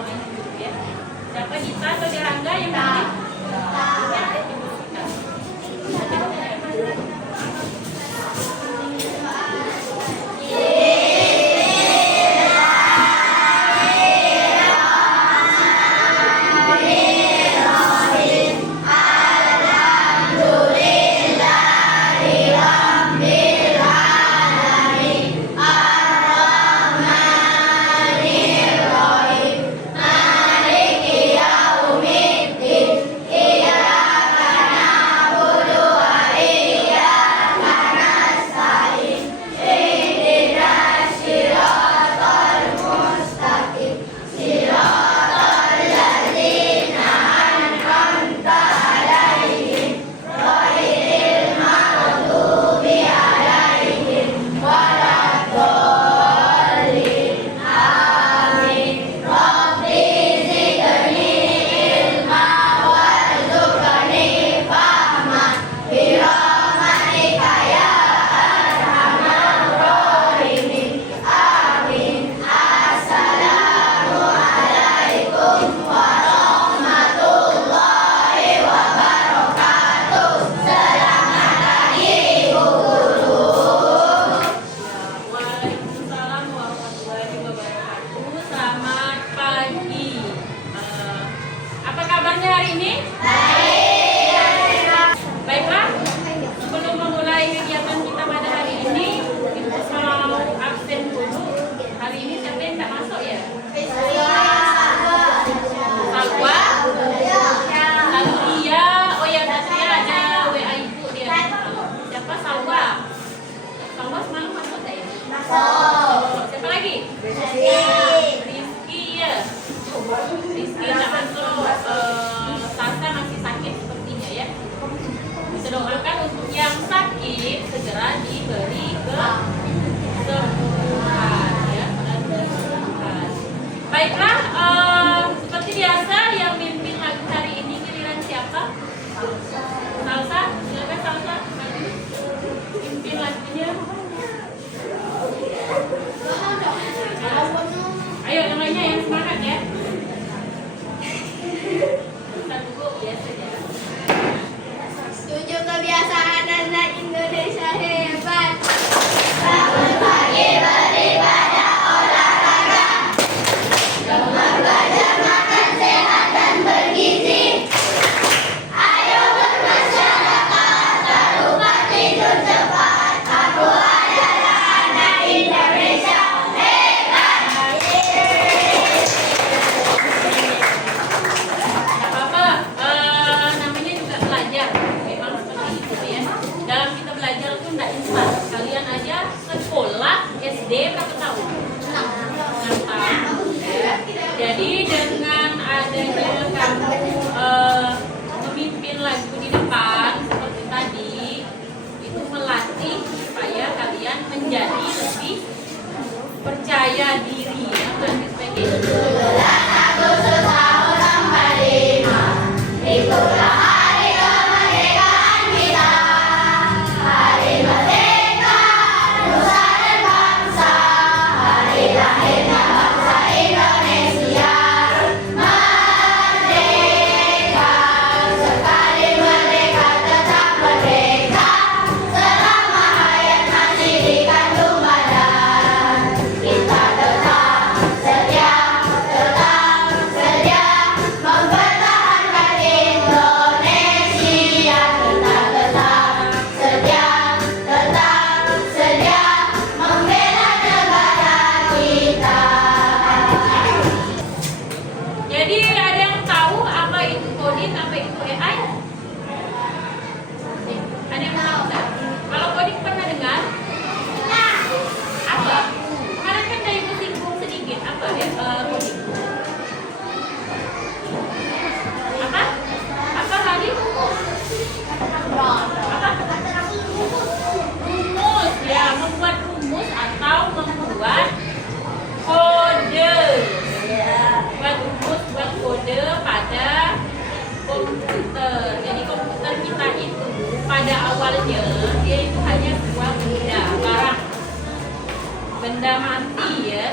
doanya dulu ya. Siapa Dita atau Derangga yang bikin? Rizky ya. Rizky jangan tuh Sasa masih sakit sepertinya ya. Kita doakan untuk yang sakit segera diberi kesembuhan ya, dan kesembuhan. Baiklah, seperti biasa yang mimpin lagu hari ini giliran siapa? Salsa, silakan Salsa. Mimpin lagunya. Ayo yang lainnya yang semangat ya. Satu biasa ya. Tujuh kebiasaan anak Indonesia hebat. Bangun pagi beribadah olahraga, gemar belajar makan sehat dan bergizi. Ayo bermasyarakat, tak lupa tidur cepat. Aku adalah anak Indonesia hebat. Gak apa-apa, namanya juga belajar. Memang seperti itu ya. Dalam kita belajar itu tidak instan. Kalian aja sekolah SD berapa tahun? 6 tahun. Ya. Jadi dengan adanya kamu memimpin lagu di depan seperti tadi, itu melatih supaya kalian menjadi lebih percaya diri ya. Nanti sebagai Bulan Agustus tahun 45, itulah hari kemerdekaan kita. Hari merdeka, nusa dan bangsa. Hari lahirnya bangsa Indonesia. Merdeka, sekali merdeka tetap merdeka. Selama hayat masih dikandung badan, kita tetap setia mempertahankan Indonesia. Kita tetap setia membela negara kita. Jadi ada yang tahu apa itu coding, apa itu AI? Ada yang tahu nggak? Kalau coding pernah dengar? Apa? Kemarin kan dari singgung sedikit. Apa ya coding? Apa? Apa tadi? Apa? Rumus ya, membuat rumus atau membuat kode. Buat rumus, buat kode pada komputer. Jadi komputer kita itu pada awalnya dia itu hanya sebuah barang, benda mati ya.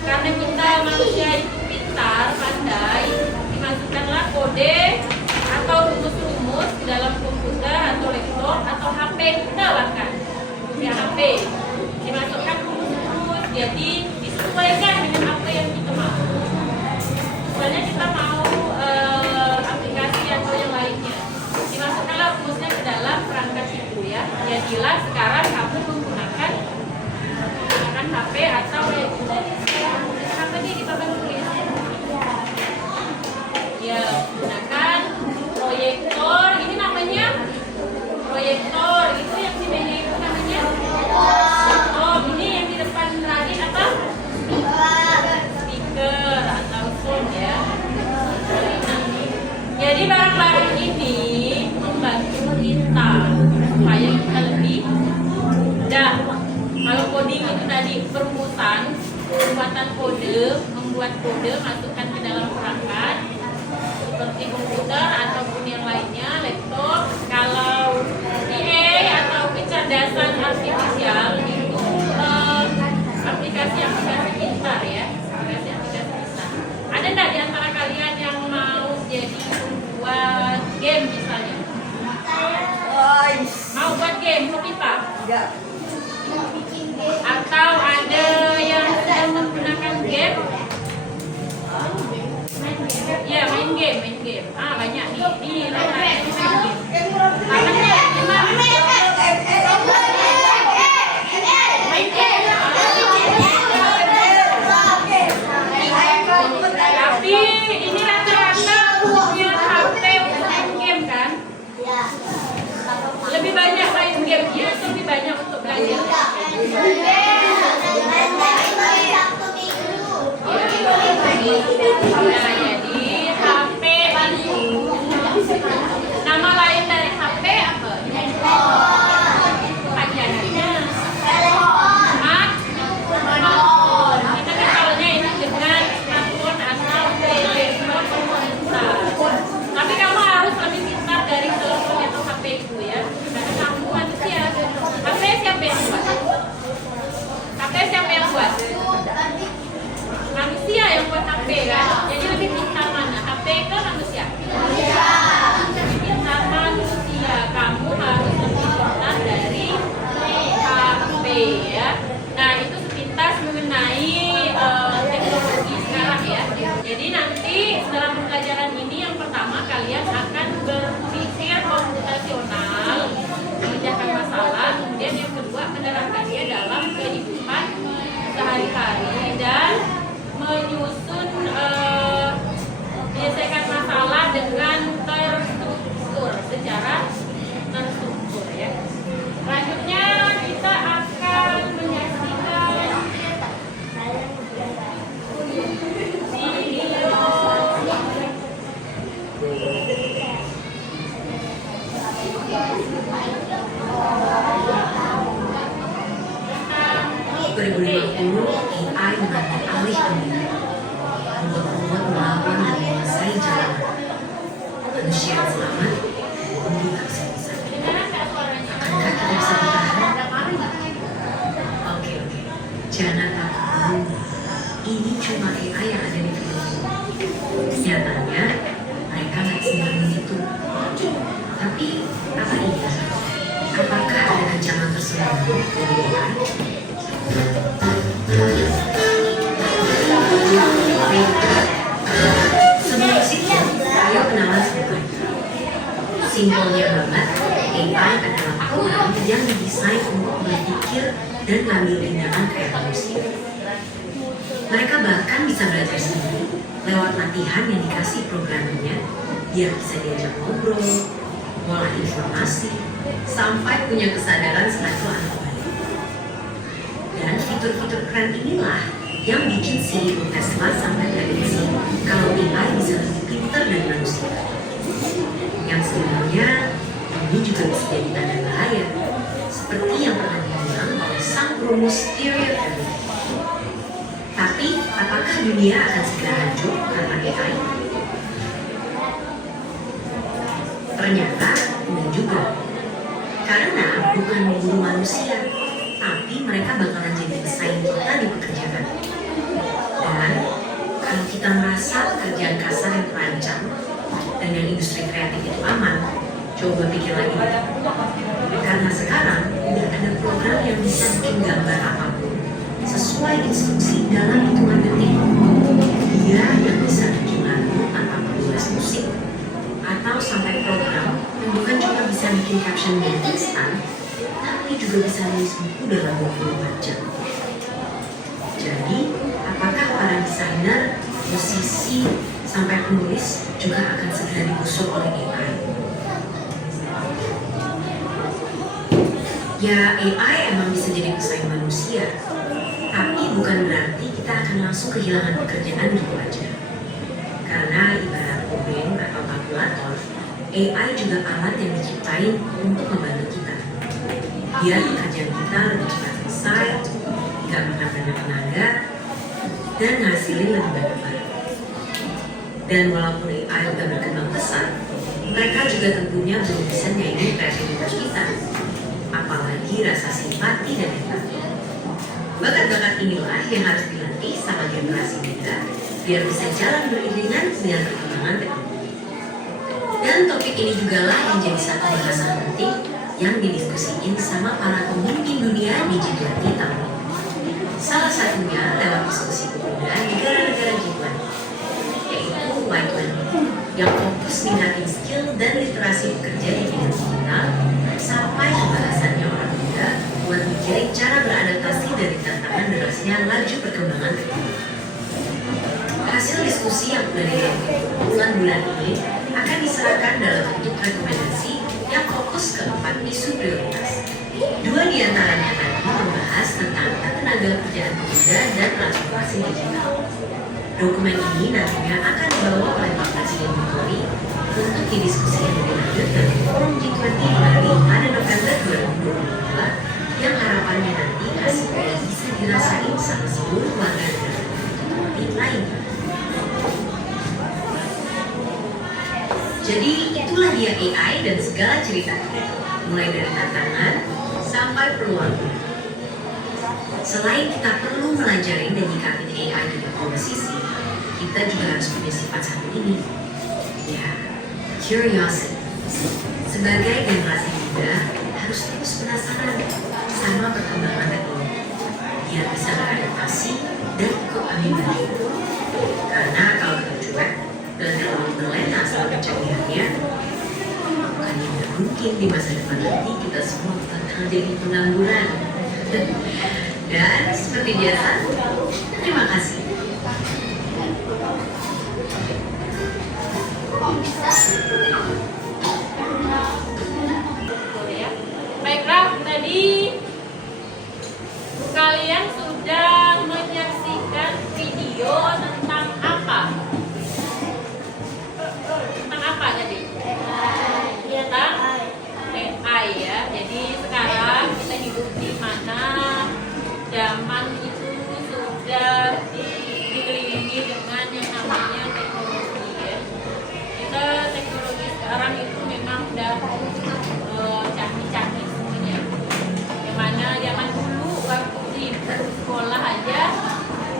Karena kita manusia itu pintar. pintar, pandai, dimasukkanlah kode atau rumus-rumus di dalam komputer atau laptop atau HP kita bahkan. Ya HP. Dimasukkan rumus-rumus, jadi disesuaikan dengan apa yang kita mau. Misalnya kita mau aplikasi atau yang lainnya. Dimasukkanlah rumusnya ke dalam perangkat itu ya. Jadilah sekarang kamu menggunakan HP atau apa nih di papan tulis? Ya, gunakan proyektor. Ini namanya proyektor. Itu yang di meja itu namanya. Oh, ini yang di depan tadi apa? Speaker atau sound ya. Jadi barang-barang ini membantu kita supaya kita lebih mudah. Kalau coding itu tadi perumusan, pembuatan kode, membuat kode, masukkan ke dalam perangkat seperti komputer ataupun yang lainnya, laptop. Kalau AI atau kecerdasan artifisial itu aplikasi-aplikasi pintar ya, aplikasi-aplikasi pintar. Ada nggak di antara kalian yang mau jadi buat game misalnya? Mau buat game, seperti apa? Atau ada yang sedang menggunakan game? Ya, main game. Ah, banyak nih. Ini main game. Apanya? Main game. Tapi ini rata-rata punya HP untuk main game kan? Lebih banyak main gamenya atau lebih banyak untuk belajar? Nah, jadi HP itu nama lain dari HP apa? Panjangannya smartphone. Kita kenalnya itu dengan smartphone atau telepon pintar. Tapi kamu harus lebih pintar dari telepon atau HP itu ya. Karena kamu manusia. HP siapa yang buat? HP siapa yang buat? Manusia yang buat HP kan? Jadi lebih pintar mana? HP ke manusia? Lebih pintar manusia. Kamu harus lebih pintar dari HP ya. Nah itu sepintas mengenai teknologi sekarang ya. Jadi nanti dalam pembelajaran ini yang pertama kalian akan berpikir komputasional, memecahkan masalah. Kemudian yang kedua menerapkannya dalam kehidupan sehari-hari dan menyusun menyelesaikan masalah dengan terstruktur, secara terstruktur ya. Selanjutnya kita akan menyaksikan video AI mengambil alih dunia untuk membuat melawan dan menguasai jalanan. Manusia yang selamat untuk tak bisa. Akankah kita bisa bertahan? Oke. Jangan takut. Ini cuma AI yang ada di film. Nyatanya, mereka nggak semuanya itu. Tapi, apa iya? Apakah ada ancaman tersembunyi dari AI? Sebelum situ, ayo kenalan sebentar. Simpelnya banget, AI adalah program yang didesain untuk berpikir dan mengambil tindakan kayak manusia. Mereka bahkan bisa belajar sendiri lewat latihan yang dikasih programnya, biar bisa diajak ngobrol, olah informasi, sampai punya kesadaran selevel antibody. Dan fitur-fitur keren inilah yang bikin CEO Tesla sampai prediksi kalau AI bisa lebih pintar dari manusia. Yang sebenarnya ini juga bisa jadi tanda bahaya, seperti yang pernah dibilang oleh sang perumus teori evolusi. Tapi apakah dunia akan segera hancur karena AI? Ternyata tidak juga. Karena bukan memburu manusia, tapi mereka bakalan jadi pesaing kita di pekerjaan. Dan kalau kita merasa yang industri kreatif itu aman, coba pikir lagi. Karena sekarang udah ada program yang bisa bikin gambar apapun sesuai instruksi dalam hitungan detik. Dia yang bisa bikin lagu tanpa perlu les musik, atau sampai program yang bukan cuma bisa bikin caption yang instan, tapi juga bisa nulis buku dalam 24 jam. Jadi, apakah para desainer, musisi, sampai penulis juga akan segera digusur oleh AI? Ya, AI emang bisa jadi pesaing manusia, tapi bukan berarti kita akan langsung kehilangan pekerjaan gitu aja. Karena ibarat obeng atau kalkulator, AI juga alat yang diciptain untuk membantu kita. Biar pekerjaan kita lebih cepat selesai, nggak makan banyak tenaga, dan ngasilin lebih banyak barang. Dan walaupun AI udah berkembang pesat, mereka juga tentunya belum bisa nyaingin kreativitas kita, apalagi rasa simpati dan empati. Bakat-bakat inilah yang harus dilatih sama generasi muda biar bisa jalan beriringan dengan perkembangan teknologi. Dan topik ini juga lah yang jadi satu bahasan penting yang didiskusiin sama para pemimpin dunia di G20 tahun ini. Salah satunya lewat diskusi pemuda negara-negara G20, yaitu Y20, yang fokus ningkatin skill dan literasi pekerja di bidang digital sampai pembahasannya orang muda buat mikirin cara beradaptasi dari tantangan derasnya laju perkembangan teknologi. Hasil diskusi yang udah dilakukan bulan-bulan ini akan diserahkan dalam bentuk rekomendasi yang fokus ke 4 isu prioritas. 2 diantaranya tadi membahas tentang ketenaga kerjaan pemuda dan transformasi digital. Dokumen ini nantinya akan dibawa oleh Pak Presiden Jokowi untuk didiskusikan lebih lanjut dalam forum G20 Bali pada November 2022 yang harapannya nanti hasilnya bisa dirasain sama seluruh warga negara G20 lainnya. Jadi itulah dia AI dan segala ceritanya, mulai dari tantangan sampai peluang. Selain kita perlu mempelajari dan nyikapin AI di beberapa sisi, kita juga harus punya sifat satu ini, ya, curiosity. Sebagai generasi muda, harus terus penasaran sama perkembangan teknologi, biar bisa beradaptasi dan ikut ambil bagian. Karena kalau kita cuek dan terlalu terlena sama kecanggihannya, bukannya nggak mungkin di masa depan nanti kita semua bakal jadi pengangguran. Dan seperti biasa, terima kasih. Baiklah, tadi kalian sudah menyaksikan video tentang apa? Tentang apa tadi? Tentang AI ya. Jadi sekarang kita hidup di mana zaman itu sudah dikelilingi dengan yang namanya teknologi ya. Kita teknologi sekarang itu memang udah canggih-canggih semuanya. Yang mana zaman dulu waktu di sekolah aja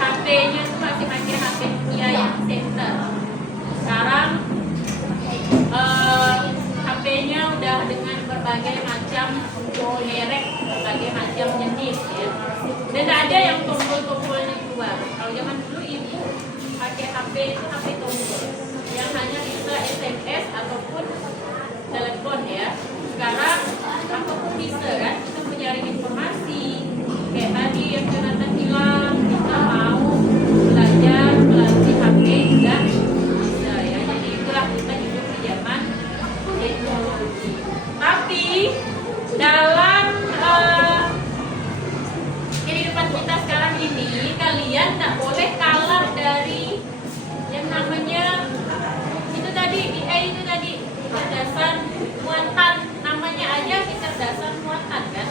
HP-nya tuh masih pakai HP Nokia yang center. Sekarang HP-nya udah dengan berbagai macam merek, berbagai macam jenis ya. Dan ada yang tombol-tombolnya keluar. Kalau zaman dulu ibu pakai HP itu HP tombol yang hanya bisa SMS ataupun telepon ya. Sekarang apapun bisa kan, kita mencari informasi. Kayak tadi yang Jonathan bilang, kita mau belajar melalui HP juga bisa ya. Jadi itulah kita hidup di zaman teknologi. Tapi dalam kehidupan kita sekarang ini, kalian tak boleh kalah dari yang namanya itu tadi, AI itu tadi, kecerdasan muatan. Namanya aja kecerdasan muatan kan.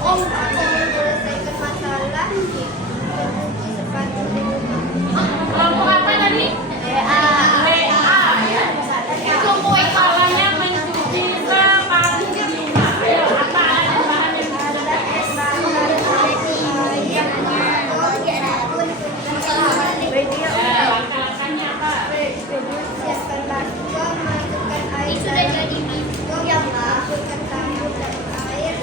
Om, aku menyelesaikan masalah mencuci sepatu di rumah. Kelompok apa tadi? WA. WA ya. Itu masalahnya mencuci sepatu di rumah. Ayo, apa bahan yang langkah-langkahnya apa? Siapkan baskom, masukkan air dalam baskom, masukkan sabun dan air.